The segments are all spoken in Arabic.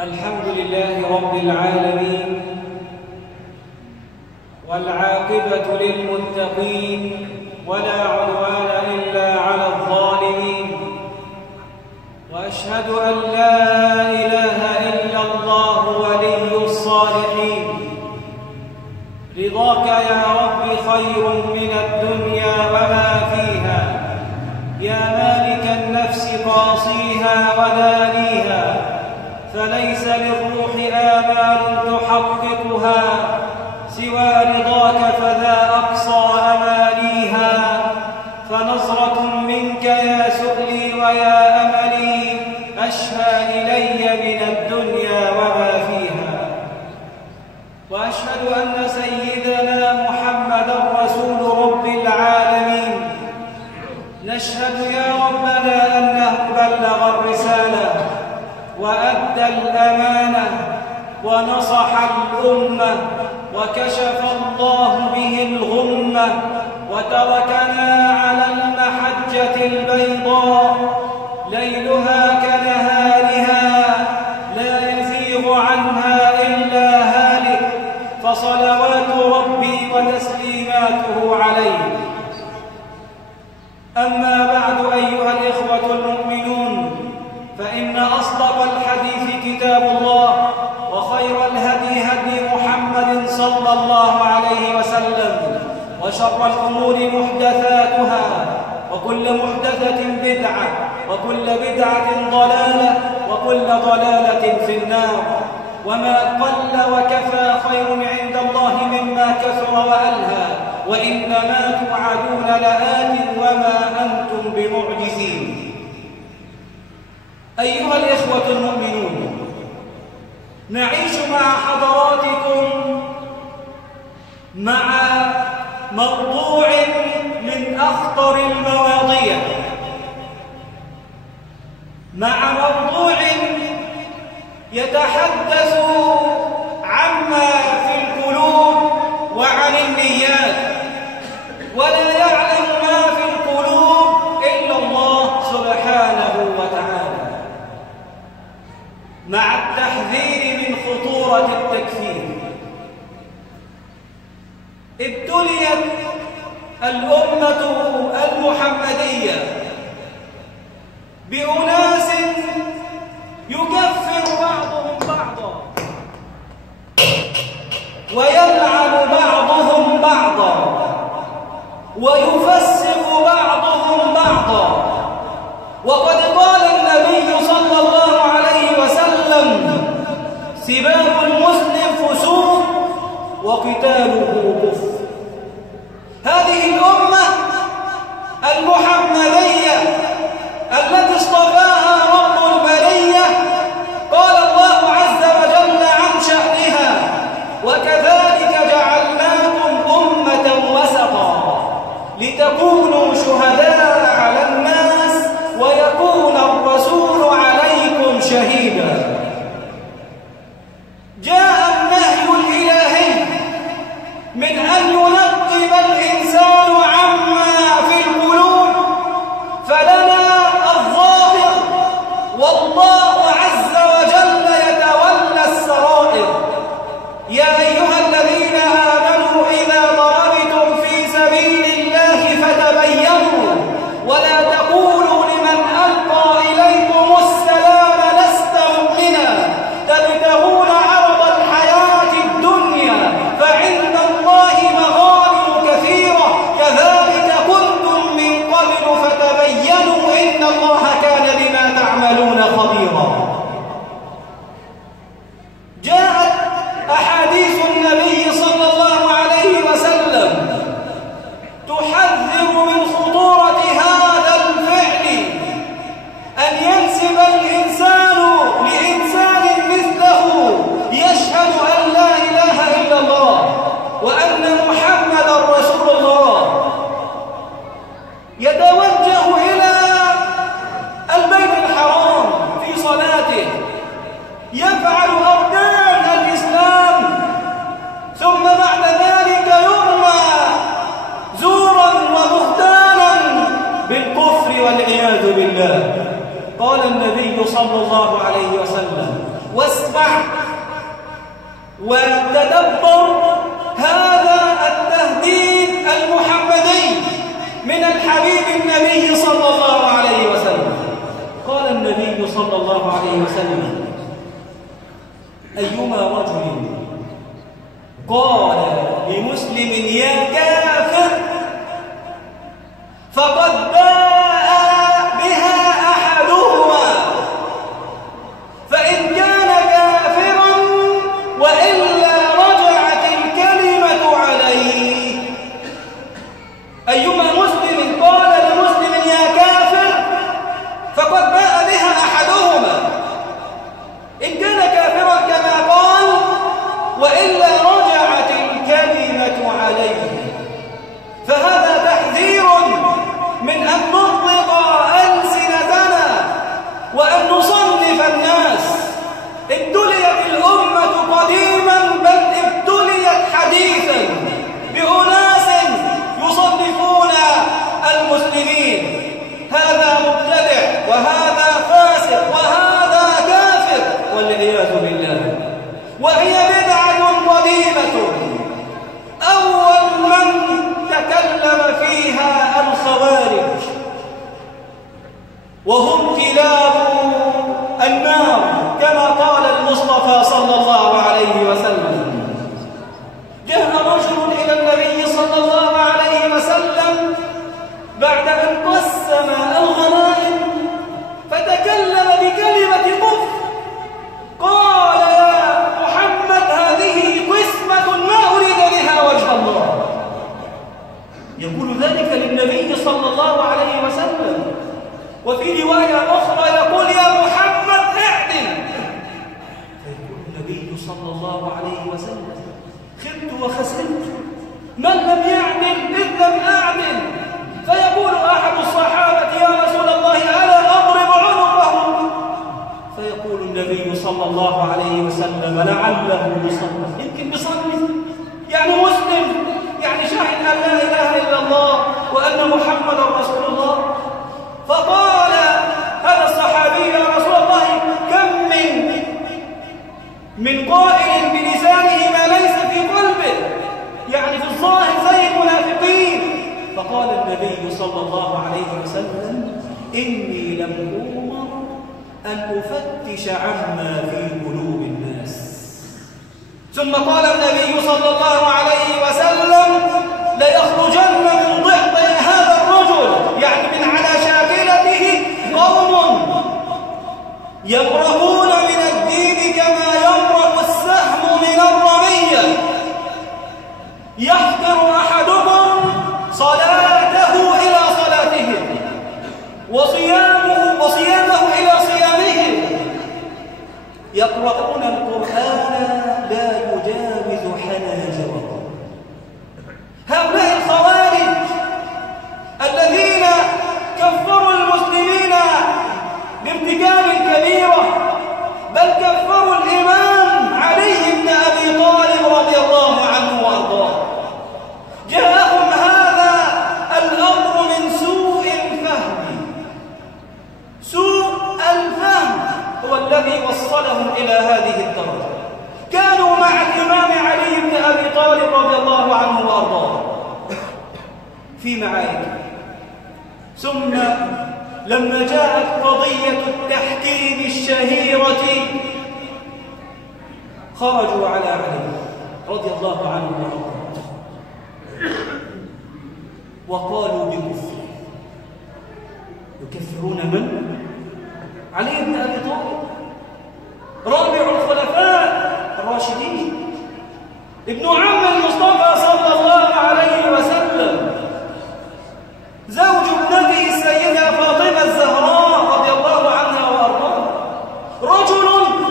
الحمد لله رب العالمين، والعاقبة للمتقين، ولا عدوان إلا على الظالمين. وأشهد أن لا إله إلا الله ولي الصالحين. رضاك يا رب خير من الدنيا وما فيها، يا مالك النفس قاصيها ودانيها، فليس للروح آمال تحققها سوى رضاك، فذا أقصى أمانيها. فنظرة منك يا سؤلي ويا أملي، أشهى إلي من الدنيا وما فيها. وأشهد أن سيدنا محمدًا رسول رب العالمين. نشهد يا ربنا أنه بلغ الرسالة وأدى الأمانة ونصح الأمة، وكشف الله به الغمة، وتركنا على المحجة البيضاء ليلها كنهارها، لا يزيغ عنها إلا هالك. فصلوات ربي وتسليماته عليه. أما بعد، أيها الإخوة المؤمنون، فإن أصدق الحديث كتاب الله، وخير الهدي هدي محمد صلى الله عليه وسلم، وشر الأمور محدثاتها، وكل محدثة بدعة، وكل بدعة ضلالة، وكل ضلالة في النار. وما قل وكفى خير عند الله مما كثر وألهى، وإنما توعدون لآت وما أنتم بمعجزين. أيها الإخوة المؤمنون، نعيش مع حضراتكم مع موضوع من أخطر المواضيع، مع موضوع يتحدث عما في القلوب وعن النيات، ولا يعلم ما في القلوب إلا الله سبحانه وتعالى، مع التحذير من خطورة التكفير. ابتليت الأمة المحمدية بأناس يكفر بعضهم بعضا، ويلعن بعضهم بعضا، ويفسق بعضهم بعضا. وقد قال النبي صلى الله عليه وسلم: سباب المسلم فسوق وقتاله كفر. هذه الأمة المحمدية التي اصطفاها رب البرية، قال الله عز وجل عن شأنها: وكذلك جعلناكم أمة وسطا لتكونوا شهداء على الناس ويكون الرسول عليكم شهيدا. جاء النهي الإلهي من أن ينقب الإنسان عما في القلوب، فلنا الظاهر، والله عز وجل يتولى السرائر. يا أيها الذين آمنوا إذا ضربتم في سبيل الله فتبينوا، ولا تقولوا لمن ألقى إليكم السلام لست مؤمنا تبتغون عرض الحياة الدنيا فعند الله مغانم كثيرة كذلك كنتم من قبل فتبينوا إن الله كان بما تعملون خبيرا. جاءت أحاديث النبي صلى الله عليه وسلم تحذر من خطورة هذا الفعل، أن ينسب الإنسان لإنسان مثله يشهد أن لا إله إلا الله وأن محمدًا رسول الله، يتوجه إلى البيت الحرام في صلاته، يفعل أركان الإسلام، ثم بعد ذلك يرمى زورا وبهتانا بالكفر والعياذ بالله. قال النبي صلى الله عليه وسلم: واسمع وتدبر هذا التهديد المحمدي من الحبيب النبي صلى الله عليه وسلم. قال النبي صلى الله عليه وسلم: أيما رجل قال لمسلم يا كافر فقد باء بها أحدهما، فإن كان كافرا وإلا رجعت الكلمة عليه. أيما مسلم قال لمسلم يا كافر فقد باء بها أحدهما، إن كان كافرا كما قال وإلا رجعت الكلمة عليه. فهذا تحذير من أن نطلق ألسنتنا وأن نصنف الناس. ابتليت الأمة قديما بل ابتليت حديثا بأناس يصنفون المسلمين: هذا مبتدع وهذا فاسق وهذا كافر والعياذ بالله. وهي بدعة قديمة أول من تكلم فيها الخوارج، وهم كلاب النار كما قال المصطفى صلى الله عليه وسلم. جاء رجل إلى النبي صلى الله عليه وسلم بعد أن قسم الغنائم فتكلم بكلمة كفر. قال: يا محمد هذه قسمة ما أريد بها وجه الله. يقول ذلك للنبي صلى الله عليه وسلم. وفي رواية أخرى يقول: يا محمد اعدل. فيقول النبي صلى الله عليه وسلم: خبت وخسرت، من لم يعدل إذ لم أعدل. فيقول أحد الصحابة: يا رسول الله ألا أضرب عنقه؟ فيقول النبي صلى الله عليه وسلم: لعله يصلي، يمكن يصلي، يعني مسلم، يعني شاهد أن لا إله إلا الله وأن محمدا رسول الله. فقال هذا الصحابي: يا رسول الله كم من قائل بلسانه ما ليس في قلبه، يعني في الظاهر زي المنافقين. فقال النبي صلى الله عليه وسلم: إني لم أؤمر أن أفتش عما في قلوب الناس. ثم قال النبي صلى الله عليه وسلم: ليخرجن من ضحض هذا الرجل، يعني من على شاكلته، قوم يبرؤون من الدين كما يبرأ السهم من الرمية. يحقر أحدكم صلاته إلى صلاتهم وصيامه إلى صيامهم، يقرؤون القرآن لا يجاوز حناجرهم. هؤلاء الخوارج الذين كفروا المسلمين بارتكاب الكبيرة، بل كفروا الإمام علي بن أبي طالب رضي الله عنه وأرضاه، جاءهم هذا الأمر من سوء الفهم. سوء الفهم هو الذي وصلهم إلى هذه الدرجة. كانوا مع الإمام علي بن أبي طالب رضي الله عنه وأرضاه في معارك، ثم لما جاءت قضية التحكيم الشهيرة خرجوا على علي رضي الله عنه وأرضاه وقالوا بكفر. يكفرون من؟ علي بن أبي طالب، رابع الخلفاء الراشدين، ابن عم المصطفى صلى الله عليه وسلم، زوج ابنته السيدة فاطمة الزهراء رضي الله عنها وأرضاها. رجل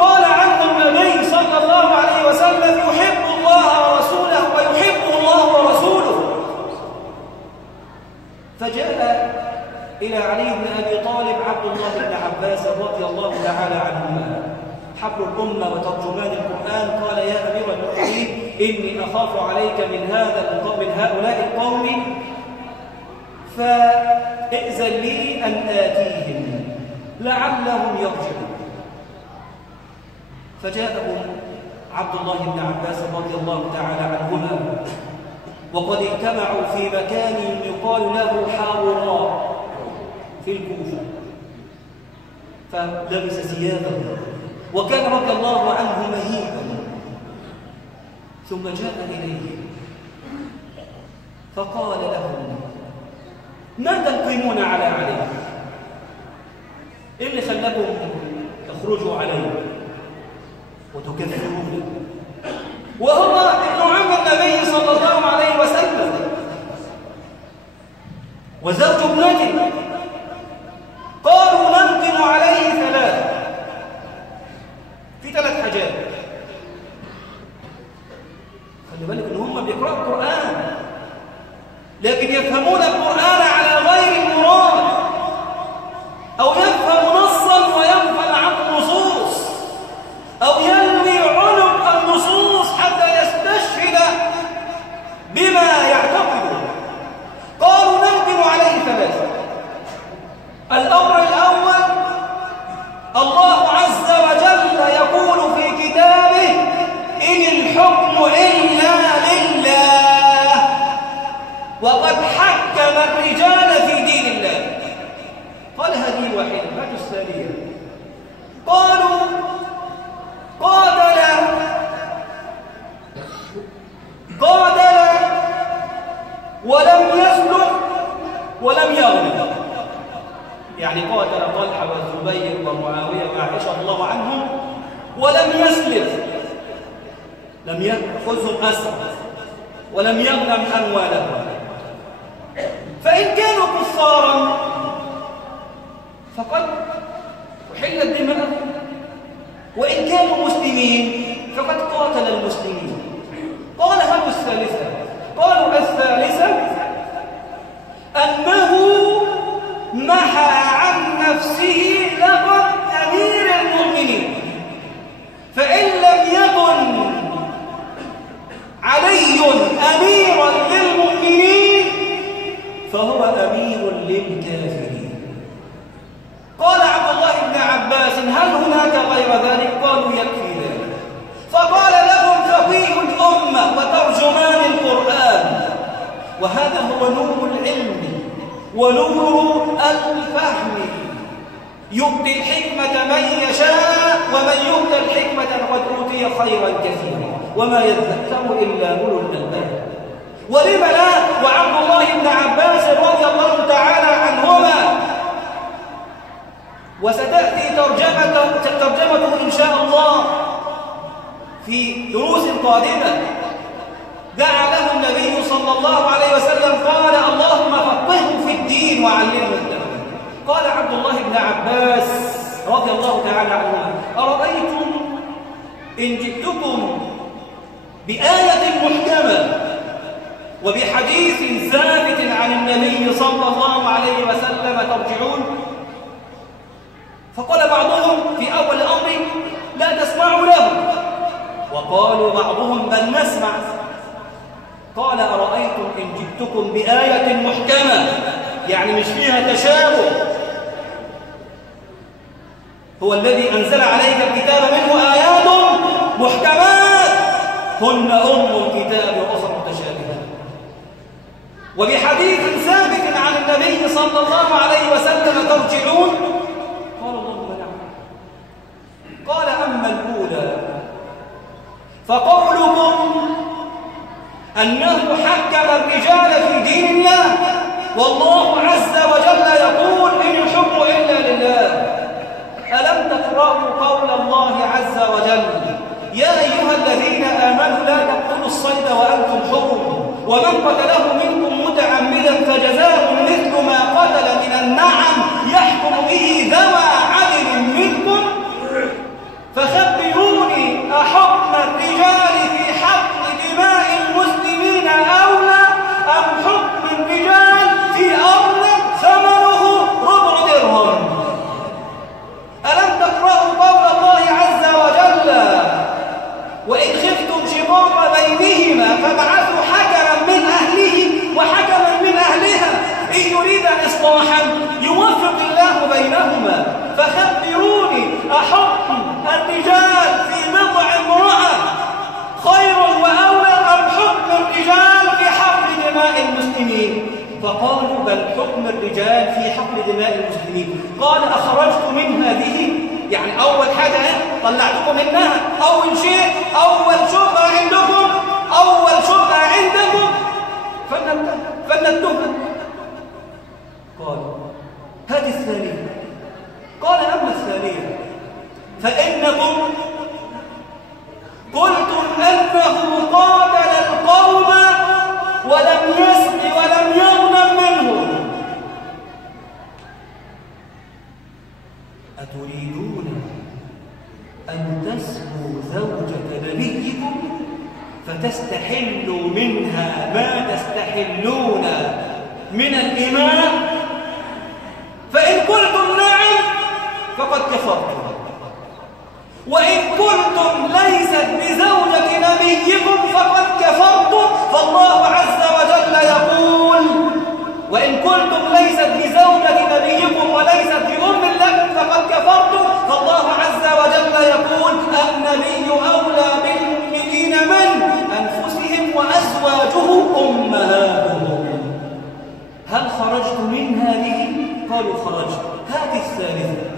قال عنه النبي صلى الله عليه وسلم: يحب الله ورسوله ويحبه الله ورسوله. فجاء إلى علي بن أبي طالب عبد الله بن عباس رضي الله تعالى عنهما، حبر الأمة وترجمان القرآن، قال: يا أمير المؤمنين، إني أخاف عليك من هؤلاء القوم، فائذن لي أن آتيهم لعلهم يرجعون. فجاءهم عبد الله بن عباس رضي الله تعالى عنهما وقد اجتمعوا في مكان يقال له حاوراء في الكوفة، فلبس ثيابه وكان رضي الله عنه مهيبا، ثم جاء إليه فقال لهم: ما تنقمون على علي؟ إيه اللي خلاكم تخرجوا عليه وتكفرونه وهو ابن عم النبي صلى الله عليه وسلم وزوج ابنته؟ قالوا ننقم عليه ثلاث حاجات. خلي بالك ان هم بيقرأوا القرآن لكن يفهمون القرآن على غير المراد، أو يفهم نصا ويغفل عن النصوص، أو ينوي عنق النصوص حتى يستشهد بما يعتقد. قالوا ننقم عليه ثلاثة. الأمر الأول: الله عز وجل يقول في كتابه: إن الحكم إلا لله، وقد حكم الرجال في دين الله. قال هذه واحدة. ما الثانية؟ قالوا قاتل ولم يسلم ولم يغلب، يعني قاتل طلحة والزبير ومعاوية وعائشة رضي الله عنهم ولم يسلم، لم يأخذهم أسرى ولم يغنم أموالهم. فإن كانوا كفارا فقد أحلت دماءهم، وإن كانوا مسلمين فقد قاتل المسلمين. قال هذا الثالثة. قالوا الثالثة أنه محى عن نفسه لقب أمير المؤمنين، فإن لم يكن علي أميرا للمؤمنين فهو أمير للكافرين. قال عبد الله بن عباس: هل هناك غير ذلك؟ قالوا: يكفي ذلك. فقال لهم فقيه الأمة وترجمان القرآن، وهذا هو نور العلم ونور الفهم، يؤتي الحكمة من يشاء، ومن يؤتى الحكمة فقد أوتي خيرا كثيرا، وما يذكر إلا أولو الألباب. ولم لا؟ وعبد الله بن عباس رضي الله تعالى عنهما، وستأتي ترجمته إن شاء الله في دروس قادمة، دعا له النبي صلى الله عليه وسلم قال: اللهم فقهه في الدين وعلمه التأويل. قال عبد الله بن عباس رضي الله تعالى عنهما: أرأيتم إن جئتكم بآية محكمة وبحديث ثابت عن النبي صلى الله عليه وسلم ترجعون؟ فقال بعضهم في أول الأمر: لا تسمعوا له، وقالوا بعضهم: بل نسمع. قال: أرأيتم إن جئتكم بآية محكمة، يعني مش فيها تشابه، هو الذي أنزل عليك الكتاب منه آيات محكمات هن أم الكتاب وأخر متشابهات، وبحديث ثابت عن النبي صلى الله عليه وسلم ترجعون؟ قال: اللهم نعم. قال: أما الأولى فقولكم أنه حكم الرجال في دين الله، والله عز وجل يقول: إن الحكم إلا لله. ألم تقرأوا قول الله عز وجل: يا أيها الذين آمنوا لا تقتلوا الصيد وأنتم حرم، ومن قتله منكم متعمدا فجزاء مثل ما قتل من النعم يحكم به ذوى عدل منكم. فخبروني، أحكم الرجال في حق دماء المسلمين أولى أم حكم الرجال في أمر ثمنه ربع درهم؟ ألم تقرأوا قول الله عز وجل: وإن خفتم شقاق بينهما فابعثوا حكما من أهله وحكما من أهلها إن يريد إصلاحا يوفق الله بينهما. فخبروني، أحكم الرجال في دماء المسلمين. قال أخرجت من هذه، يعني أول حاجة طلعتكم منها، أول شيء، أول شبهة عندكم، أول شبهة عندكم فلنتهم. قال هذه الثانية. قال أما الثانية فإنكم قلتم أنه قاتل القوم ولم يسق ولم يغنم منهم. أتريدون أن تسقوا زوجة نبيكم فتستحلوا منها ما تستحلون من الإمام؟ فإن قلتم نعم فقد كفرتم، وإن قلتم ليست بزوجة نبيكم فقد كفرتم. فالله عز وجل يقول: وإن قلتم ليست بزوجة نبيكم وليست بأم لكم فقد كفرتم. فالله عز وجل يقول: النبي أولى بالمؤمنين من أنفسهم وأزواجه أمهاتهم. هل خرجت من هذه؟ قالوا خرجت. هذه الثالثة.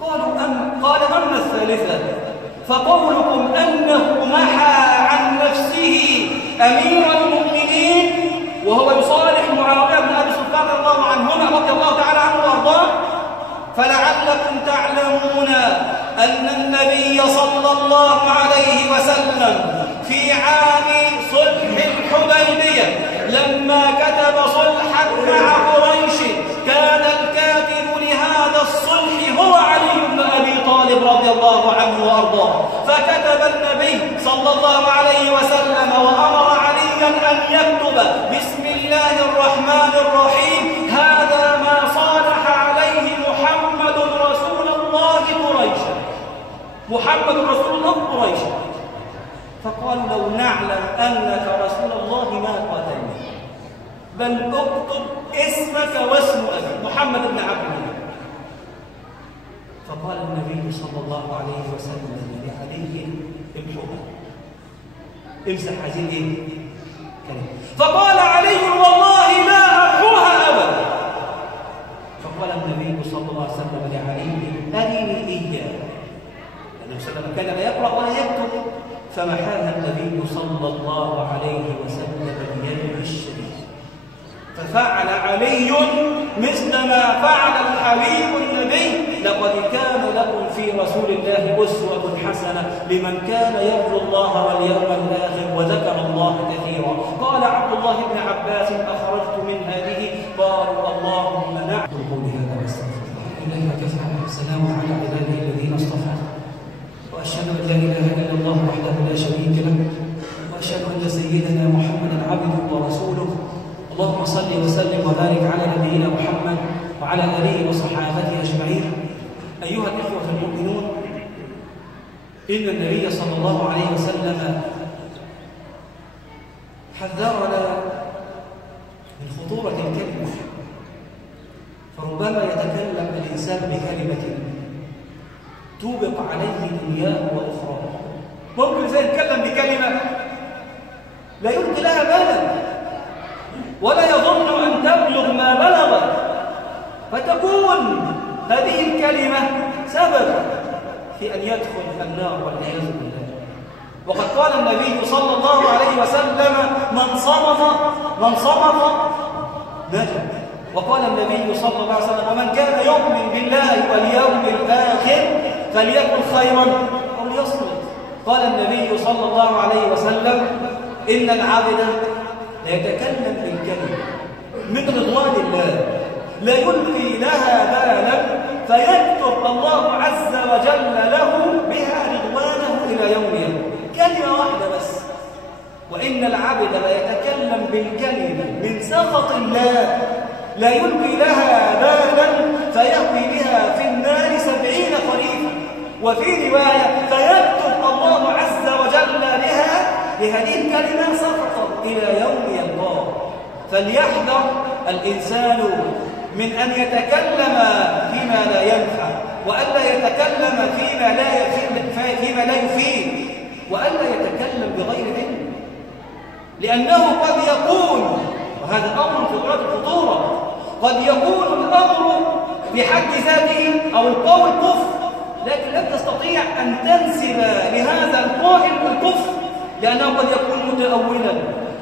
قال أما الثالثة فقولكم أنه محى عن نفسه أمير المؤمنين وهو يصالح معاوية بن أبي سفيان رضي الله تعالى عنه وأرضاه. فلعلكم تعلمون أن النبي صلى الله عليه وسلم في عام صلح الحديبية لما كتب صلحا مع قريش كان الكاتب لهذا الصلح هو علي بن أبي طالب رضي الله عنه وأرضاه. فكتب النبي صلى الله عليه وسلم وأمر عليا أن يكتب: بسم الله الرحمن الرحيم، هذا ما صالح عليه محمد رسول الله قريشا. محمد رسول الله قريشا. فقالوا: لو نعلم أنك رسول الله ما قاتلنا، بل اكتب اسمك واسم أبيك محمد بن عبد الله. فقال النبي صلى الله عليه وسلم لعلي: امحوها، امسح هذه الكلمة. فقال علي: والله لا امحوها ابدا. فقال النبي صلى الله عليه وسلم لعلي: ارني اياه، لأنه صلى الله عليه وسلم كان لا يقرأ ولا يكتب. فمحاها النبي صلى الله عليه وسلم بيده الشريف. ففعل علي مثل ما فعل الحبيب النبي: لقد كان لكم في رسول الله أسوة حسنة لمن كان يرجو الله واليوم الآخر وذكر الله كثيرا. قال عبد الله بن عباس: أخرجت من هذه. قالوا: اللهم نعم. قولي هذا واستغفر الله وكفى. السلام على عباده الذين اصطفى، وأشهد أن لا إله إلا الله وحده لا شريك له، وأشهد أن سيدنا محمدا عبده ورسوله. اللهم صل وسلم وبارك على نبينا محمد وعلى آله وصحابته أجمعين. أيها الإخوة المؤمنون، إن النبي صلى الله عليه وسلم حذرنا من خطورة الكلمة. فربما يتكلم الإنسان بكلمة توبق عليه دنياه وأخرى. ممكن الإنسان يتكلم بكلمة لا يلقي لها بالا ولا يظن أن تبلغ ما بلغت، فتكون هذه الكلمة سبب في أن يدخل النار والعياذ بالله. وقد قال النبي صلى الله عليه وسلم: من صمت نجا. وقال النبي صلى الله عليه وسلم: ومن كان يؤمن بالله واليوم الآخر فليكن خيرا أو ليصمت. قال النبي صلى الله عليه وسلم: إن العبد لا يتكلم بالكلمة من رضوان الله لا يلقي لها بالا فيكتب الله عز وجل له بها رضوانه إلى يوم يوم. كلمة واحدة بس. وإن العبد لا يتكلم بالكلمة من سخط الله لا يلقي لها بالا فيهوي بها في النار 70 خريفا. وفي رواية: فيكتب الله عز وجل لهذه الكلمة سخطا إلى يوم يلقاه. فليحذر الإنسان من أن يتكلم فيما لا ينفع، وألا يتكلم فيما لا يفيد، وألا يتكلم بغير علم، لأنه قد يكون، وهذا أمر في غاية الخطورة، قد يكون الأمر بحد ذاته أو القول كفر، لكن لا تستطيع أن تنسب لهذا القائل الكفر، لأنه قد يكون متأولا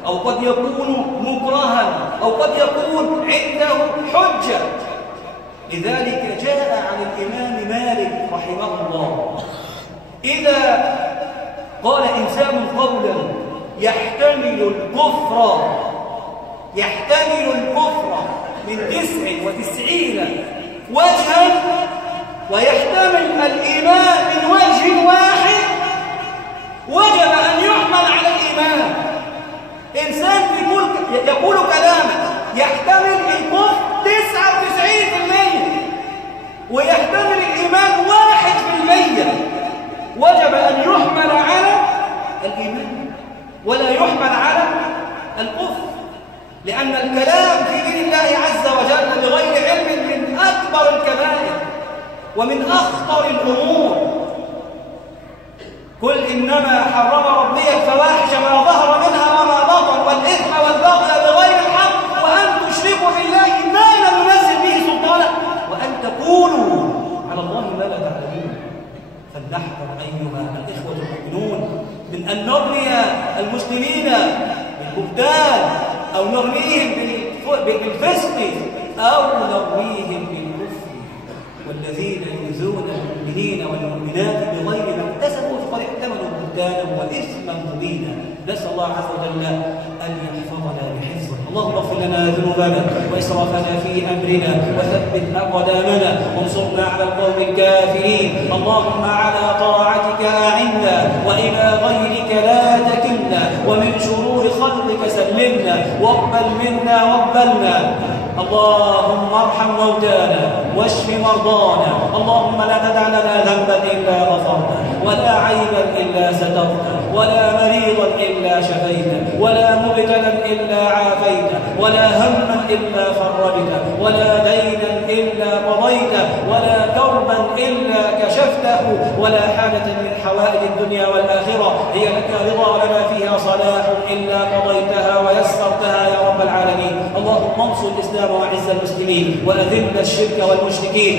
أو قد يكون مكرها أو قد يكون عنده حجة. لذلك جاء عن الإمام مالك رحمه الله: إذا قال إنسان قولا يحتمل الكفر من 99 وجها ويحتمل الإيمان من وجه واحد، وجب أن يحمل على الإيمان. إنسان يقول كلاما يحتمل الكفر 99% ويحتمل الإيمان 1%، وجب أن يحمل على الإيمان ولا يحمل على الكفر، لأن الكلام في دين الله عز وجل بغير علم من أكبر الكبائر ومن أخطر الأمور. قل إنما حرم ربي الفواحش ما ظهر منها وما بطن والإثم والبغي بغير الحق وأن تشركوا بالله ما لم ينزل به سلطانا وأن تقولوا على الله ما لا تعلمون. فلنحذر أيها الإخوة المؤمنون من أن نرمي المسلمين بالبهتان أو نرميهم بالفسق أو نرميهم بالكفر. والذين يؤذون المؤمنين والمؤمنات بغير ما اكتسبوا فقد احتملوا بهتانا وإثما مبينا. نسأل الله عز وجل أن يحفظنا بحفظه. اللهم اغفر لنا ذنوبنا وإسرافنا في أمرنا وثبت أقدامنا وانصرنا على القوم الكافرين. اللهم على طاعتك أعنا وإلى غيرك لا تكلنا ومن شرور خلقك سلمنا واقبل منا واقبلنا. اللهم ارحم موتانا واشف مرضانا. اللهم لا تدع لنا ذنبا إلا غفرته ولا عيبا إلا سترته ولا مريضا إلا شفيته ولا مبتلا إلا عافيته ولا هما إلا فرجته ولا دينا إلا قضيته ولا كربا إلا كشفته ولا حاجة من حوائج الدنيا والآخرة هي لك رضا ولنا فيها صلاح إلا قضيتها ويسرتها يا رب العالمين. اللهم انصر الإسلام وأعز المسلمين وأذل الشرك والمشركين